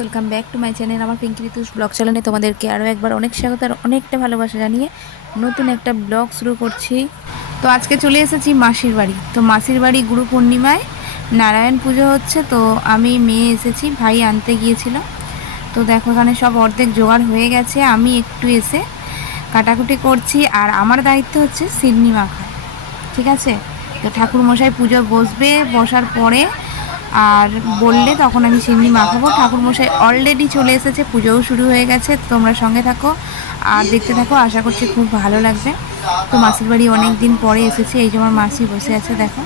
Welcome back to my channel আমার Pinky ঋতুস blog চ্যানেলে তোমাদেরকে আরও একবার অনেক স্বাগত আর অনেকটা ভালোবাসা জানিয়ে নতুন একটা ব্লগ শুরু করছি। তো আজকে চলে এসেছি মাসির বাড়ি। তো মাসির বাড়ি গুরু পূর্ণিমায় নারায়ণ পুজো হচ্ছে। তো আমি মেয়ে এসেছি, ভাই আনতে গিয়েছিল। তো দেখো এখানে সব অর্ধেক জোগাড় হয়ে গেছে, আমি একটু এসে কাটাকুটি করছি। আর আমার দায়িত্ব হচ্ছে সিডনি মাখা ঠিক আছে? তো ঠাকুর মশাই পুজো বসবে, বসার পরে আর বললে তখন আমি সিন্নি মাখাবো। ঠাকুর মশাই অলরেডি চলে এসেছে, পুজোও শুরু হয়ে গেছে, তোমরা সঙ্গে থাকো আর দেখতে থাকো, আশা করছি খুব ভালো লাগবে। তো মাসির বাড়ি অনেক দিন পরে এসেছি, এই যে আমার মাসি বসে আছে, দেখো।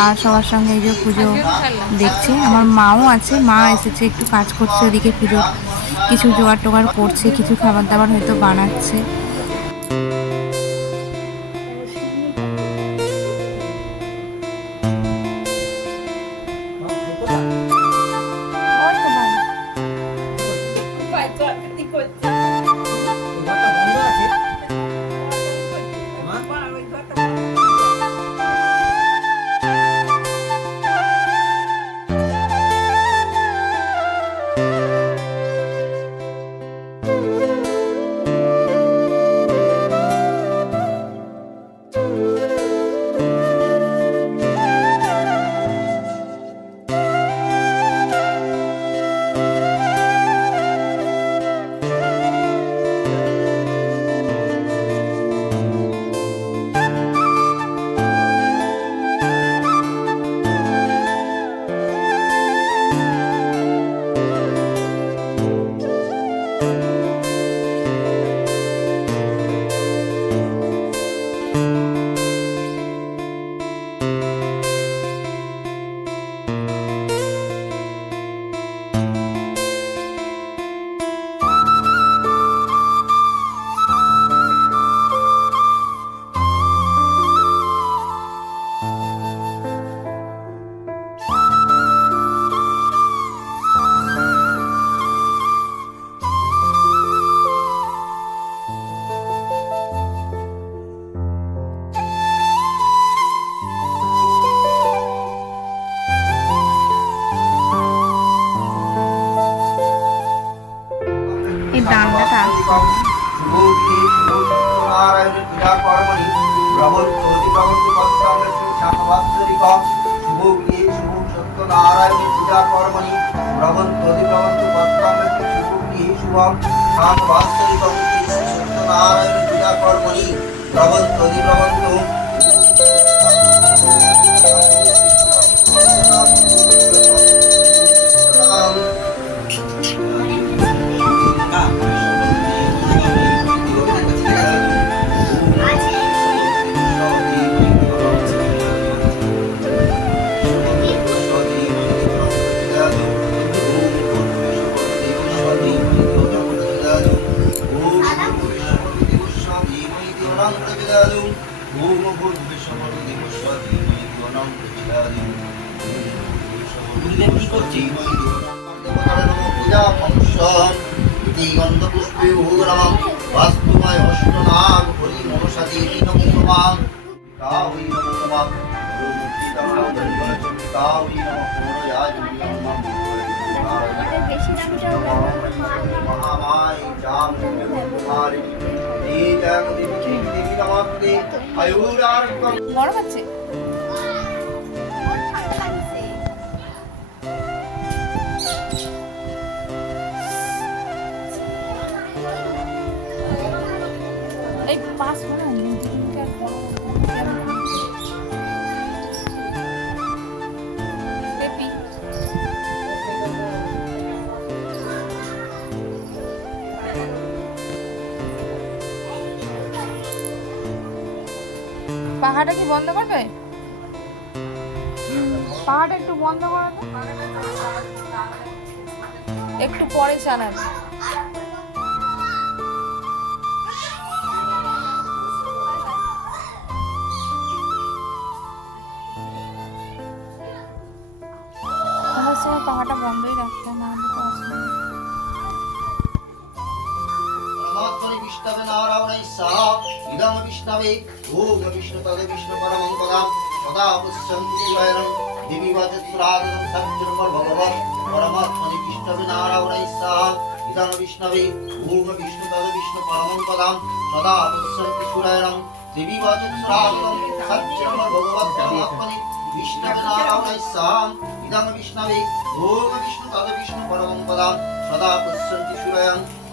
আর সবার সঙ্গে এই যে পুজো দেখছে, আমার মাও আছে, মা এসেছে, একটু কাজ করছে ওদিকে পুজো কিছু জোগাড় টোগাড় করছে, কিছু খাবার দাবার হয়তো বানাচ্ছে। పూర్వం మాకు వాస్తవికం శ్రీ సత్యనారాయణ క్రియాకర్మణి ప్రవంతు ప్రవంతు কি করছি পুষ্পে নম বাস্তুময় অষ্টনাগ হরি মনসাদি নমো নমঃ কা হই নমো নমঃ গুরু মুক্তি দাম কা হই দেবী দেবী পাহাড়টা কি বন্ধ করবে? পাহাড়টা একটু বন্ধ করো তো। একটু পরে চালাবে পাহাড়টা বন্ধই রাখতে না। হলে তো অসুবিধা। পরমাত্মনি বিষ্ণবে নারায়ণৈ সহ, ইদং বিষ্ণবে ওম বিষ্ণু তদে বিষ্ণু পরমং পদম, সদা পুষ্যন্তি বয়রং দেবী বাচস্রাদম সজ্জনম ভগবত, পরমাত্মনি বিষ্ণবে নারায়ণাই সাহা, ইদং বিষ্ণবে ভূম বিষ্ণু তদ বিষ্ণু পরমং পদাম, সদা পশ্যন্তি সুরায়ণং দেবী বাচস্রাদম সজ্জনম ভগবত, পরমাত্মনি বিষ্ণবে নারায়ণাই সাহা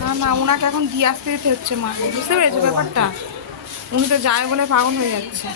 না না, ওনাকে এখন দিয়ে আসতে যেতে হচ্ছে মা বুঝতে পেরেছ ব্যাপারটা? উনি তো যায় বলে পাগল হয়ে যাচ্ছে।